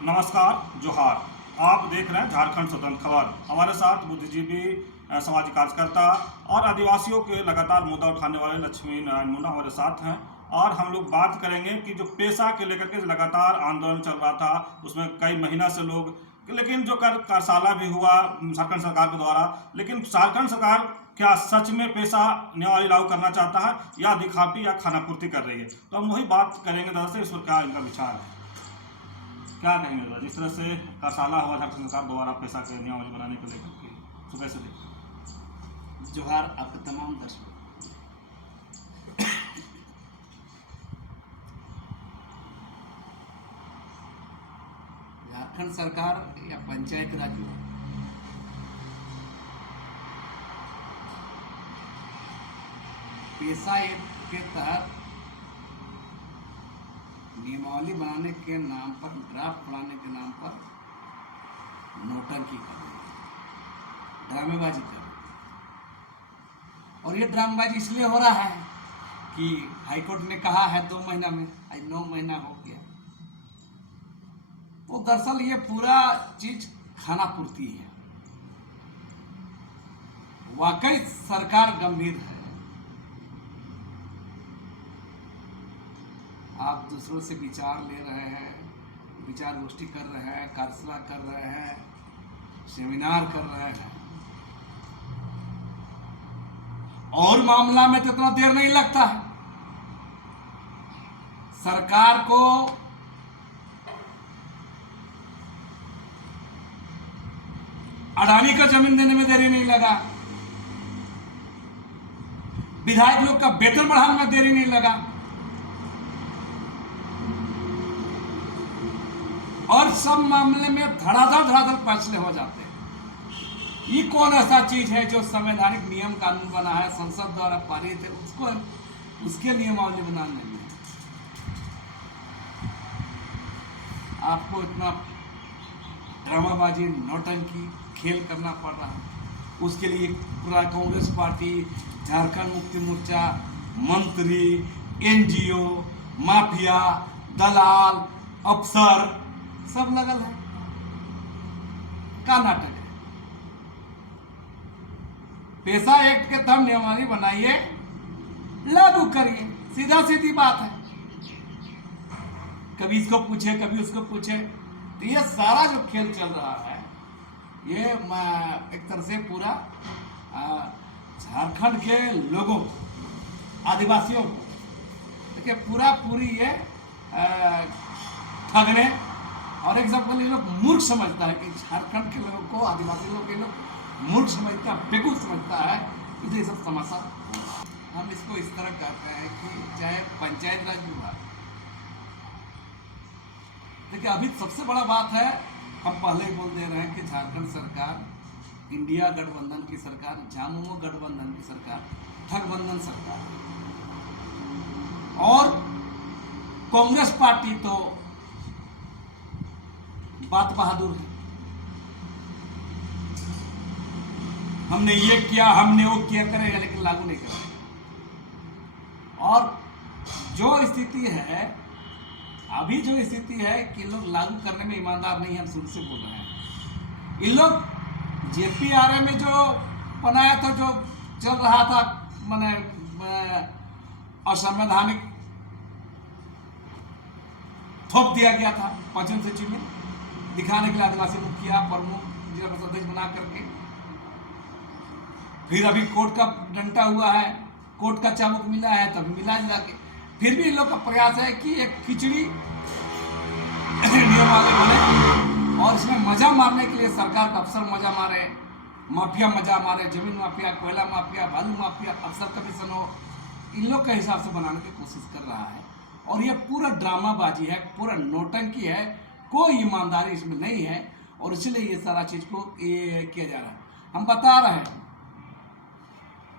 नमस्कार, जोहार। आप देख रहे हैं झारखंड स्वतंत्र खबर। हमारे साथ बुद्धिजीवी, सामाजिक कार्यकर्ता और आदिवासियों के लगातार मुद्दा उठाने वाले लक्ष्मी नारायण मुंडा हमारे साथ हैं। और हम लोग बात करेंगे कि जो पेशा के लेकर के लगातार आंदोलन चल रहा था, उसमें कई महीना से लोग, लेकिन जो कर कार्यशाला भी हुआ झारखंड सरकार के द्वारा, लेकिन झारखंड सरकार क्या सच में पेशा नियमावली लागू करना चाहता है या दिखावटी या खानापूर्ति कर रही है? तो हम वही बात करेंगे दादा से, इस पर क्या इनका विचार है, क्या कहेंगे दादा? जिस तरह से कार्यशाला हुआ झारखंड सरकार द्वारा पेशा के नियमावली बनाने को लेकर के, सुबह से देखिए। जोहार आपके तमाम दर्शकों। झारखंड सरकार या पंचायत राज विभाग पेशा एक्ट के तहत नियमावली बनाने के नाम पर, ड्राफ्ट बनाने के नाम पर नौटंकी कर रही है, ड्रामेबाजी कर रही है। और ये ड्रामेबाजी इसलिए हो रहा है कि हाईकोर्ट ने कहा है 2 महीना में, आज 9 महीना हो गया। तो दरअसल ये पूरा चीज खानापूर्ति है। वाकई सरकार गंभीर है। आप दूसरों से विचार ले रहे हैं, विचार गोष्ठी कर रहे हैं, कार्यशाला कर रहे हैं, सेमिनार कर रहे हैं, और मामला में तो इतना देर नहीं लगता है। सरकार को अडानी का जमीन देने में देरी नहीं लगा, विधायक लोग का वेतन बढ़ाने में देरी नहीं लगा, और सब मामले में धड़ाधड़ फैसले हो जाते हैं। ये कौन ऐसा चीज है जो संवैधानिक नियम कानून बना है, संसद द्वारा पारित है, उसके नियमावली बनाने में आपको इतना ड्रामाबाजी, नौटंकी, खेल करना पड़ रहा है? उसके लिए पूरा कांग्रेस पार्टी, झारखंड मुक्ति मोर्चा, मंत्री, एनजीओ, माफिया, दलाल, अफसर सब लगल है। का नाटक है? पेशा एक्ट के तहत नियमावली बनाइए, लागू करिए, सीधा सीधी बात है। कभी इसको पूछे, कभी उसको पूछे, तो ये सारा जो खेल चल रहा है, ये एक तरह से पूरा झारखंड के लोगों, आदिवासियों को देखिए पूरी ये ठगने, और एक सब लोग मूर्ख समझता है कि झारखंड के लोगों को, आदिवासी लोग के लोग मूर्ख समझता है, बेवकूफ समझता है, तो ये सब तमाशा। हम इसको इस तरह कहते हैं कि चाहे पंचायत राज विभाग, देखिए अभी सबसे बड़ा बात है, हम पहले ही बोल दे रहे हैं कि झारखंड सरकार इंडिया गठबंधन की सरकार, झामुमो गठबंधन की सरकार, ठगबंधन सरकार, और कांग्रेस पार्टी तो बात बहादुर है। हमने ये किया, हमने वो किया, करेगा लेकिन लागू नहीं करेगा। और जो स्थिति है अभी, जो स्थिति है कि लोग लागू करने में ईमानदार नहीं है, हम शुरू से बोल रहे हैं। इन लोग जेपीआरए में जो बनाया था, जो चल रहा था, माने असंवैधानिक थोप दिया गया था 5वीं सूची में, दिखाने के लिए आदिवासी मुखिया, प्रमुख, जिला परिषद अध्यक्ष बना करके। फिर अभी कोर्ट का डंटा हुआ है, कोर्ट का चाबुक मिला है, तभी मिला जुला के फिर भी इन लोग का प्रयास है कि एक खिचड़ी नियमावली बने, और इसमें मजा मारने के लिए सरकार का अफसर मजा मारे, माफिया मजा मारे, जमीन माफिया, कोयला माफिया, बालू माफिया, अफसर कमीशन हो, इन लोग के हिसाब से बनाने की कोशिश कर रहा है। और ये पूरा ड्रामाबाजी है, पूरा नौटंकी है, कोई ईमानदारी इसमें नहीं है, और इसलिए ये सारा चीज को ये किया जा रहा है। हम बता रहे हैं,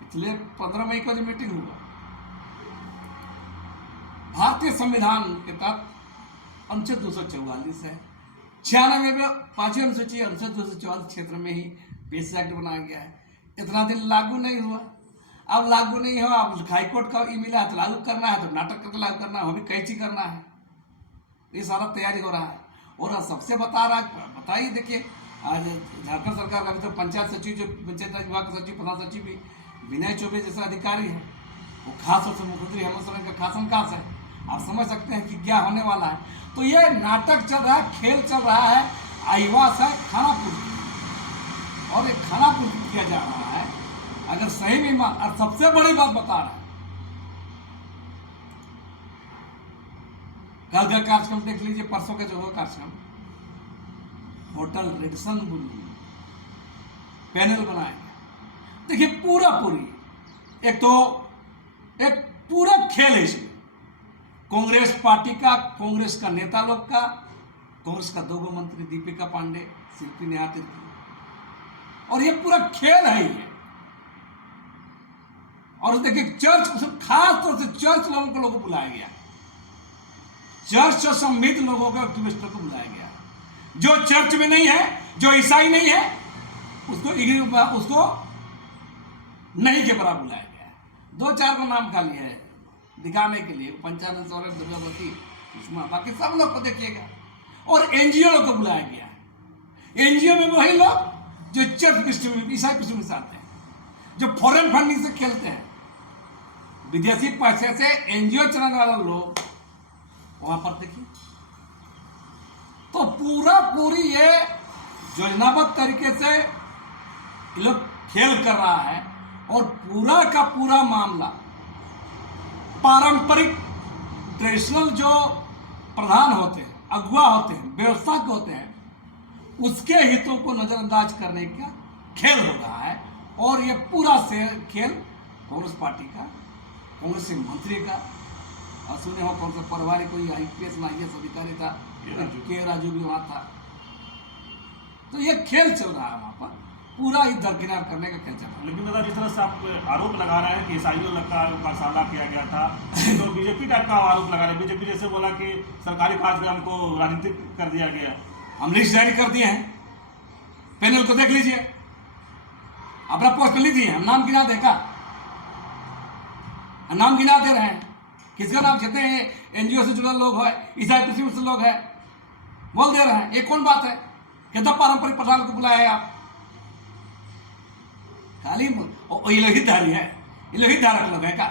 पिछले 15 मई को जो मीटिंग हुआ, भारतीय संविधान के तहत अनुच्छेद 244 है, 96 में 5वीं अनुसूची अनुच्छेद 244 क्षेत्र में ही पेशा एक्ट बनाया गया है। इतना दिन लागू नहीं हुआ, अब लागू नहीं हुआ, अब हाईकोर्ट का मिला है तो लागू करना है, तो नाटक करके लागू करना है, हमें कैची करना है, ये सारा तैयारी हो रहा है। और सबसे बताइए देखिए, आज झारखंड सरकार का अभी तो पंचायत सचिव, जो पंचायत राज विभाग के सचिव, प्रधान सचिव भी विनय चौबे जैसा अधिकारी है, वो खास तौर से मुख्यमंत्री हेमंत सोरेन का खास अंकाश है। आप समझ सकते हैं कि क्या होने वाला है। तो ये नाटक चल रहा है, खेल चल रहा है, आईवास है, खाना पूर्ति, और ये खाना पूर्ति किया जा रहा है। अगर सही में, और सबसे बड़ी बात बता रहा है, कल का कार्यक्रम देख लीजिए, परसों का जो हुआ कार्यक्रम, होटल रेडिसन पैनल बनाया गया। देखिए पूरी एक पूरा खेल है इसमें, कांग्रेस पार्टी का, कांग्रेस का नेता लोग का, कांग्रेस का 2 मंत्री दीपिका पांडे, शिल्पी नेहा तिर्की, और ये पूरा खेल है ये। और देखिए चर्च, खास तौर से चर्च लोगों को बुलाया गया, चर्च से संबंधित लोगों को, एक्टिविस्टों को बुलाया गया। जो चर्च में नहीं है, जो ईसाई नहीं है, उसको नहीं के बराबर बुलाया गया। 2-4 को नाम खा लिया है दिखाने के लिए, पंचानन सोरेन, दुर्गावती, सुषमा, बाकी सब लोग को देखिएगा। और एनजीओ लोग को बुलाया गया। एनजीओ में वही लोग जो चर्च पृष्ठभूमि में, ईसाई पृष्ठभूमि से आते हैं, जो फॉरेन फंडिंग से खेलते हैं, विदेशी पैसे से एनजीओ चलाने वाले लोग वहां पर देखिए। तो पूरी ये योजनाबद्ध तरीके से ये लोग खेल कर रहा है। और पूरा का पूरा मामला पारंपरिक ट्रेडिशनल जो प्रधान होते हैं, अगुवा होते हैं, व्यवस्था के होते हैं, उसके हितों को नजरअंदाज करने का खेल हो रहा है। और ये पूरा से खेल कांग्रेस पार्टी का, कांग्रेस के मंत्री का, और सुने हो कौन सा पारिवारिक कोई IPS ना IAS अधिकारी था, के राजू भी वहाँ था। तो ये खेल चल रहा है वहाँ पर, पूरा ही दरकिनार करने का खेल चल रहा है। लेकिन दादा, जिस तरह से आप आरोप लगा रहे हैं कि ईसाइयों का साला किया गया था, तो बीजेपी टाइप का आरोप लगा रहे हैं। बीजेपी जैसे बोला कि सरकारी कार्यक्रम को राजनीतिक कर दिया गया। हम लिस्ट जारी कर दिए हैं, पैनल को देख लीजिए, अपना पोस्ट लिख दिए, हम नाम गिना दें का, नाम गिना दे रहे हैं, किसका नाम कहते हैं, एनजीओ से जुड़े लोग है, ईसाई पृष्ठभूमि से लोग है, बोल दे रहे हैं। ये कौन बात है? कितना पारंपरिक प्रधान को बुलाया है आप? खाली ये लोग हितधारी है, ये लोग हितधारक लोग है का,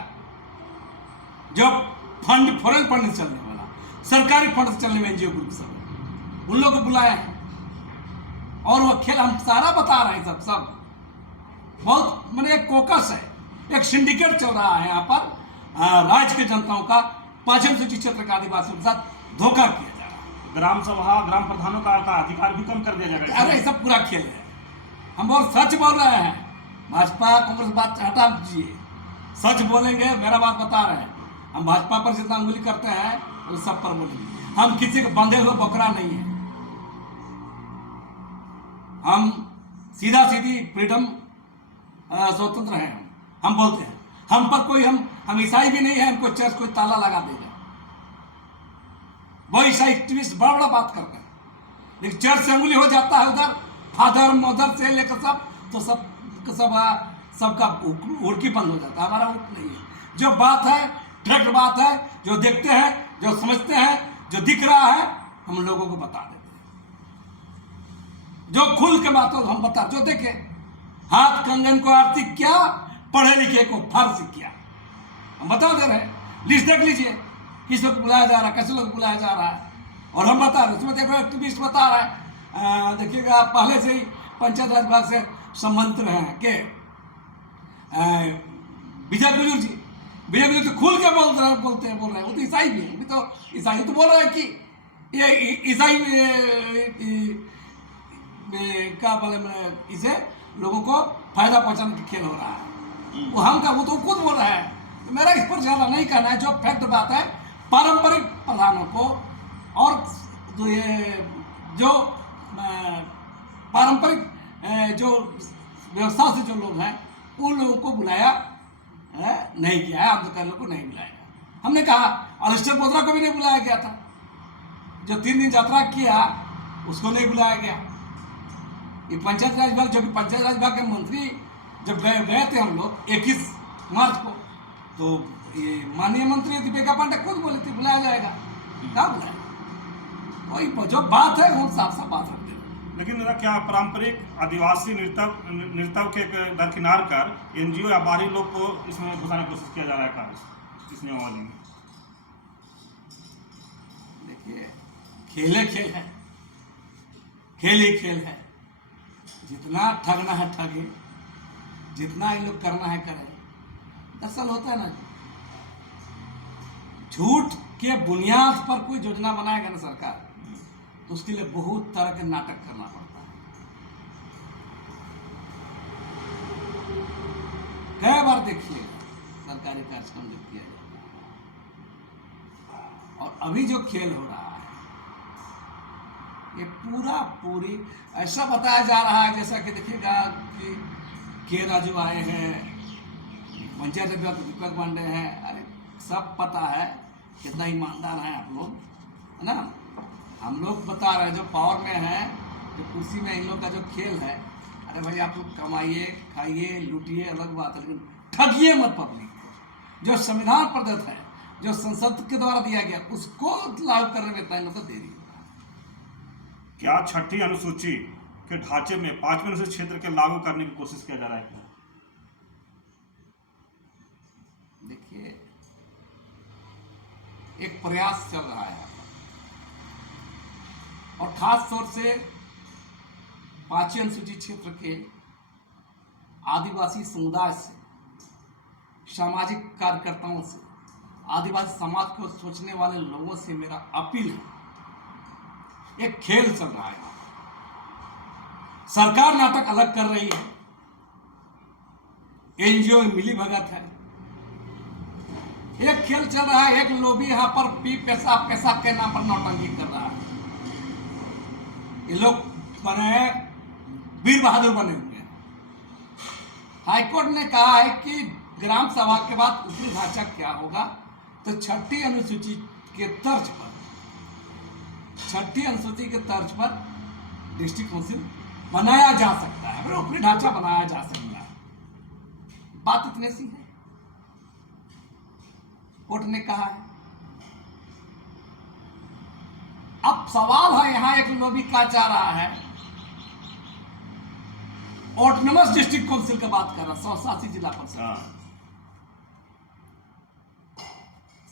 जो फंड, फॉरेन फंड से चलने वाला, सरकारी फंड से चलने में एनजीओ ग्रुप सब, उन लोग को बुलाया है। और वो खेल हम सारा बता रहे हैं, सब बहुत मैंने एक कोकस है, एक सिंडिकेट चल रहा है यहाँ पर। राज्य के जनताओं का, 5वीं सूची क्षेत्र के आदिवासियों के साथ धोखा किया जा रहा है। ग्राम सभा, ग्राम प्रधानों का अधिकार भी कम कर दिया जाएगा। अरे सब पूरा खेल है, हम बहुत सच बोल रहे हैं। भाजपा कांग्रेस बात हटा दीजिए, सच बोलेंगे, मेरा बात बता रहे हैं। हम भाजपा पर जितना उंगली करते हैं वो सब पर बोलेंगे। हम किसी के बंधे हुए बकरा नहीं है, हम सीधा सीधी फ्रीडम स्वतंत्र हैं। हम बोलते हैं, हम पर कोई, हम ईसाई भी नहीं है, हमको चर्च कोई ताला लगा देगा। वो ईसाई एक्टिविस्ट बड़ा बड़ा बात करते हैं, लेकिन चर्च से उंगली हो जाता है उधर, फादर मदर से लेकर सब, तो सबका उड़की बंद हो जाता है। हमारा उठ नहीं है, जो बात है डायरेक्ट बात है, जो देखते हैं, जो समझते हैं, जो दिख रहा है, हम लोगों को बता देते हैं। जो खुल के बातों हम बता, जो देखे, हाथ कंगन को आरती किया, पढ़े लिखे को फर्ज किया, हम बता दे रहे हैं। लिस्ट देख लीजिए, किस लोग बुलाया जा रहा है, कैसे लोग बुलाया जा रहा है, और हम बता रहे हैं। उसमें देखो एक्टिविस्ट बता रहा है, देखिएगा पहले से ही पंचायत राज विभाग से संबंधित रहे हैं के विजय गुजर जी, विजय गुजर तो खुल के बोल रहे हैं, वो तो ईसाई भी है, तो ईसाई तो बोल रहे हैं कि ये ईसाई क्या बोले, इसे लोगों को फायदा पहुंचाने का खेल हो रहा है। वो तो खुद बोल रहा है। तो मेरा इस पर ज्यादा नहीं कहना है, जो फैक्ट बात है, पारंपरिक प्रधानों को और जो पारंपरिक जो व्यवस्था से जो लोग हैं, उन लोगों को बुलाया नहीं किया है, आंदोलन को नहीं बुलाया गया। हमने कहा अलिस्टर बोत्रा को भी नहीं बुलाया गया था, जो 3 दिन यात्रा किया उसको नहीं बुलाया गया। ये पंचायत राज विभाग, जो कि पंचायत राज विभाग के मंत्री जब गए थे हम लोग 21 मार्च को, तो ये माननीय मंत्री दीपिका पांडे खुद बोले थे बुलाया जाएगा, कहाँ बुलाया। कोई जो बात है हम साफ साफ बात रखते हैं। लेकिन दादा क्या पारंपरिक आदिवासी नृत्य के दरकिनार कर एनजीओ या बाहरी लोग को इसमें घुसाने की कोशिश किया जा रहा है क्या इस नियमावली में? देखिए, खेल है, खेल ही खेल है। जितना ठगना है ठगे, जितना इन लोग करना है करें। दरअसल होता है ना, झूठ के बुनियाद पर कोई योजना बनाएगा ना सरकार, तो उसके लिए बहुत तरह के नाटक करना पड़ता है। कई बार देखिएगा सरकारी कार्यक्रम जब किया जाता है, और अभी जो खेल हो रहा है ये पूरी ऐसा बताया जा रहा है जैसा कि देखिएगा कि के राजू आए हैं, पंचायत अध्यक्ष दीपक पांडे हैं। अरे सब पता है, कितना ईमानदार हैं आप लोग, है ना। हम लोग बता रहे हैं जो पावर में है, जो कुर्सी में इन लोग का जो खेल है। अरे भाई आप लोग कमाइए, खाइए, लूटिए, अलग बात है, लेकिन ठगिए मत पब्लिक को। जो संविधान प्रदत्त है, जो संसद के द्वारा दिया गया, उसको लागू करने में इतना इन लोग को देरी होता है। क्या छठी अनुसूची के ढांचे में 5वें अनुसूचित क्षेत्र के लागू करने की कोशिश किया जा रहा है क्या? देखिए, एक प्रयास चल रहा है, और खास तौर से 5वीं अनुसूचित क्षेत्र के आदिवासी समुदाय से, सामाजिक कार्यकर्ताओं से, आदिवासी समाज को सोचने वाले लोगों से मेरा अपील है। एक खेल चल रहा है, सरकार नाटक अलग कर रही है, एनजीओ मिली भगत है। एक खेल चल रहा है, एक लोभी यहां पर पैसा के नाम पर नौटंकी कर रहा है। ये लोग बने वीर बहादुर बने हुए हैं। हाईकोर्ट ने कहा है कि ग्राम सभा के बाद ऊपरी ढांचा क्या होगा, तो 6ठी अनुसूची के तर्ज पर, 6ठी अनुसूची के तर्ज पर डिस्ट्रिक्ट काउंसिल बनाया जा सकता है, ऊपरी ढांचा बनाया जा सकता है। बात इतने सी है, कोर्ट ने कहा है। अब सवाल है, यहां एक लोभी क्या चाह रहा है, ऑटोनमस डिस्ट्रिक्ट काउंसिल का बात कर रहा, 187 जिला परिषद।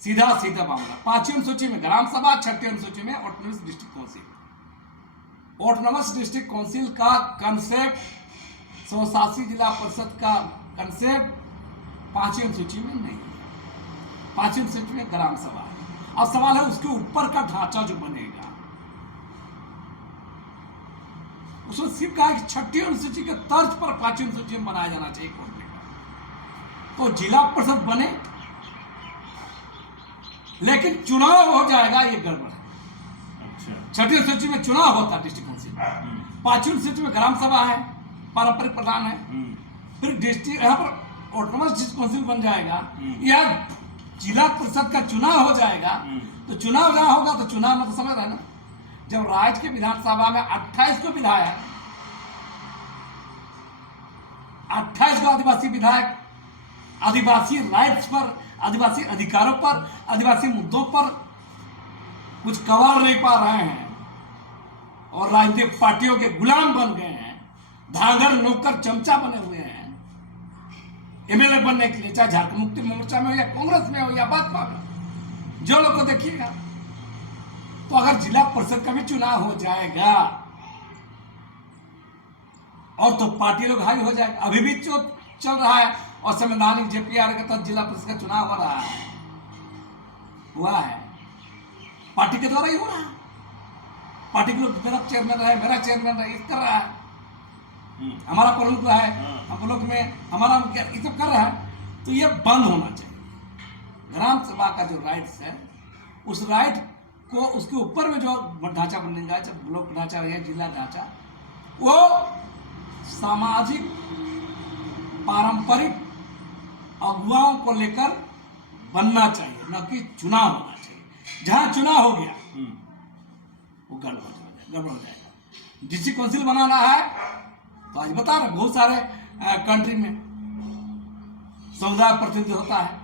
सीधा मामला, 5वीं अनुसूची में ग्राम सभा, 6ठी अनुसूची में autonomous district council. Autonomous district council का कंसेप्ट, 187 जिला परिषद का कंसेप्ट 5वीं अनुसूची में नहीं है। 5वीं अनुसूची में ग्राम सभा है। अब सवाल है उसके ऊपर का ढांचा जो बनेगा, उसमें सिर्फ कहा कि 6ठी अनुसूची के तर्ज पर 5वीं अनुसूची में बनाया जाना चाहिए कोर्ट ने कहा। तो जिला परिषद बने, लेकिन चुनाव हो जाएगा, ये गड़बड़ है। अच्छा। 6ठी अनुसूची में चुनाव होता है डिस्ट्रिक्ट काउंसिल, 5वीं अनुसूची में ग्राम सभा है, पारंपरिक प्रधान है, फिर डिस्ट्रिक्ट यहाँ पर ऑटोनमस डिस्ट्रिक्ट काउंसिल बन जाएगा, या जिला परिषद का चुनाव हो जाएगा। तो चुनाव जहां होगा तो चुनाव में तो समझ रहे ना, जब राज्य के विधानसभा में 28 को विधायक, 28 को आदिवासी विधायक आदिवासी राइट्स पर, आदिवासी अधिकारों पर, आदिवासी मुद्दों पर कुछ कवाड़ नहीं पा रहे हैं, और राजनीतिक पार्टियों के गुलाम बन गए हैं, धांगड़ नौकर चमचा बने हुए हैं एमएलए बनने के लिए, चाहे झारखंड मुक्ति मोर्चा में हो, या कांग्रेस में हो, या भाजपा में, जो लोग को देखिएगा। तो अगर जिला परिषद का भी चुनाव हो जाएगा और तो पार्टी लोग हावी हो जाएगा। अभी भी चल रहा है, और संवैधानिक जेपीआर के तहत जिला परिषद का चुनाव हो रहा है, हुआ है, पार्टी के द्वारा ही हो रहा है। पार्टी के लोग, मेरा चेयरमैन रहे, मेरा चेयरमैन रहे, कर रहा है, हमारा प्रमुख रहा है, हम लोग में हमारा ये सब कर रहा है। तो ये बंद होना चाहिए। ग्राम सभा का जो राइट्स है, उस राइट को, उसके ऊपर में जो ढांचा बनेगा, जब ब्लॉक ढांचा या जिला ढांचा, वो सामाजिक पारंपरिक अगुवाओं को लेकर बनना चाहिए, न कि चुनाव होना चाहिए। जहां चुनाव हो गया वो गड़बड़ हो जाएगा। डिस्ट्रिक्ट काउंसिल बनाना है तो आज बता रहे, बहुत सारे कंट्री में समुदाय प्रतिनिधि होता है,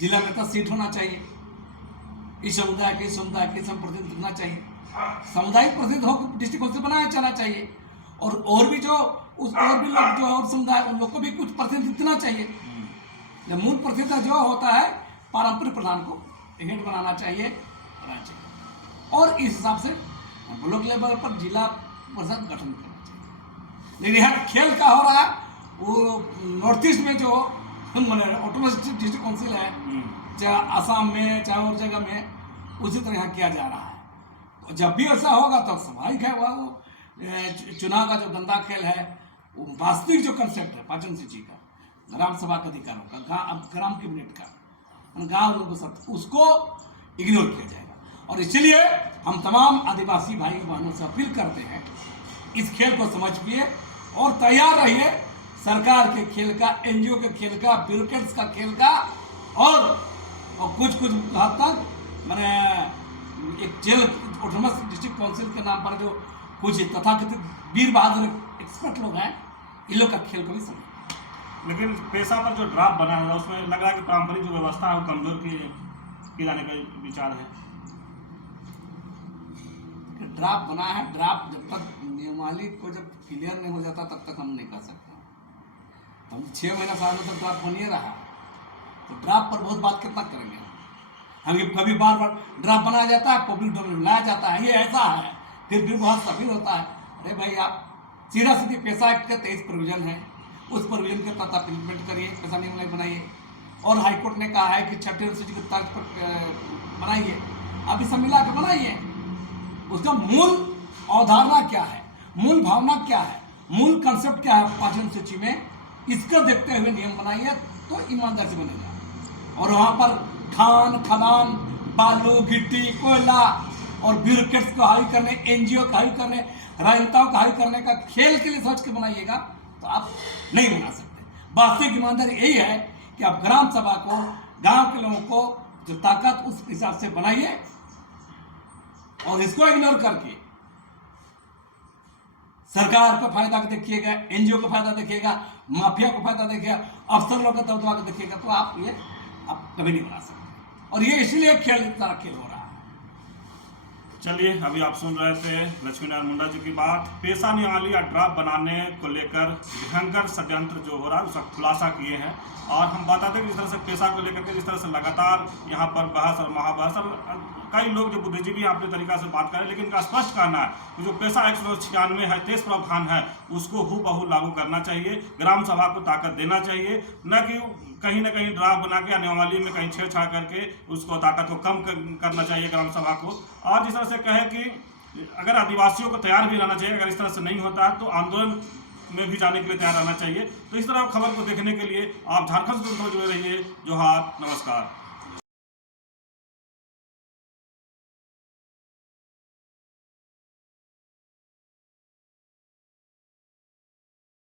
जिला में 10 सीट होना चाहिए, इस समुदाय के प्रतिनिधित्व दिखना चाहिए, सामुदायिक प्रतिनिधित्व हो डिस्ट्रिक्ट काउंसिल बनाया जाना चाहिए, और भी जो और भी लोग जो और समुदाय उन लोग को भी कुछ प्रतिनिधित्व देना चाहिए। मूल प्रतिनिधित्व जो होता है पारंपरिक प्रधान को हेड बनाना चाहिए, और इस हिसाब से ब्लॉक लेवल पर जिला परिषद गठन करना चाहिए। लेकिन यहाँ खेल का हो रहा है वो नॉर्थ ईस्ट में जो ऑटोनोमस डिस्ट्रिक्ट काउंसिल है, चाहे आसाम में चाहे और जगह में, उसी तरह यहाँ किया जा रहा है। तो जब भी ऐसा होगा तो स्वाभाविक है वो चुनाव का जो गंदा खेल है, वो वास्तविक जो कंसेप्ट है पाचन सूची का, ग्राम सभा के अधिकारों का, ग्राम कैबिनेट का, गाँव लोगों को उसको इग्नोर किया जाएगा। और इसलिए हम तमाम आदिवासी भाई बहनों से अपील करते हैं, इस खेल को समझिए और तैयार रहिए सरकार के खेल का, एनजीओ के खेल का, ब्यूरोक्रेट्स का खेल का, और कुछ हद तक मैंने एक जेल ऑटोनोमस डिस्ट्रिक्ट काउंसिल के नाम पर जो कुछ तथाकथित वीर बहादुर एक्सपर्ट लोग हैं, इन लोग का खेल को भी समझ। लेकिन पेशा पर जो ड्राफ्ट बना है उसमें लग रहा है कि पारंपरिक जो व्यवस्था है वो कमजोर किए जाने का विचार है। ड्राफ्ट बना है, ड्राफ्ट जब तक नियमावली को जब क्लियर नहीं हो जाता तब तक हम नहीं कर सकते। हम 6 महीना साल में तक ड्राफ्ट बनिए रहा, तो ड्राफ्ट पर बहुत बात कितना करेंगे हम। कभी बार ड्राफ्ट बनाया जाता है, पब्लिक डोमेन में लाया जाता है, ये ऐसा है, फिर बहुत सफील होता है। अरे भाई, आप सीधा सीधी पेशा एक्ट के 23 प्रोविजन है, उस प्रोविजन के तहत आप इम्प्लीमेंट करिए, पेशा नियम बनाइए। और हाईकोर्ट ने कहा है कि 6ठी अनुसूची के तर्ज पर बनाइए, आप इसे मिला के बनाइए। उसका मूल अवधारणा क्या है, मूल भावना क्या है, मूल कंसेप्ट क्या है पाचन सूची में, इसको देखते हुए नियम बनाइए तो ईमानदार से बनेगा। और वहाँ पर खान खदान, बालू गिट्टी, कोयला और ब्यूरोक्रेट्स को हावी करने, एनजीओ को हावी करने, राजनेताओं को हावी करने का खेल के लिए सोच के बनाइएगा तो आप नहीं बना सकते। वास्तविक ईमानदारी यही है कि आप ग्राम सभा को, गांव के लोगों को जो ताकत उस हिसाब से बनाइए, और इसको इग्नोर करके सरकार को फायदा देखिएगा, एनजीओ को फायदा देखिएगा, माफिया को फायदा देखिएगा, अफसर लोग का दबदबा को देखिएगा, तो आप कभी नहीं बना सकते। और ये इसलिए खेल तरह खेल हो रहा है। चलिए, अभी आप सुन रहे थे लक्ष्मीनारायण मुंडा जी की बात। पेशा नियमावली या ड्राफ्ट बनाने को लेकर भयंकर षड्यंत्र जो हो रहा है उसका खुलासा किए हैं। और हम बताते हैं कि जिस तरह से पेशा को लेकर के जिस तरह से लगातार यहाँ पर बहस और महाबहस, और कई लोग जो बुद्धिजीवी अपने तरीका से बात करें, लेकिन इनका स्पष्ट कहना है कि जो पेशा 196 है, 23 प्रावधान है, उसको हूबहू लागू करना चाहिए। ग्राम सभा को ताकत देना चाहिए, न कि कहीं ना कहीं ड्राफ्ट बना के या नियमावली में कहीं छेड़छाड़ करके उसको ताकत को कम करना चाहिए ग्राम सभा को। और जिस तरह से कहे कि अगर आदिवासियों को तैयार भी रहना चाहिए, अगर इस तरह से नहीं होता है तो आंदोलन में भी जाने के लिए तैयार रहना चाहिए। तो इस तरह खबर को देखने के लिए आप झारखंड से जुड़े रहिए। जोहार, नमस्कार।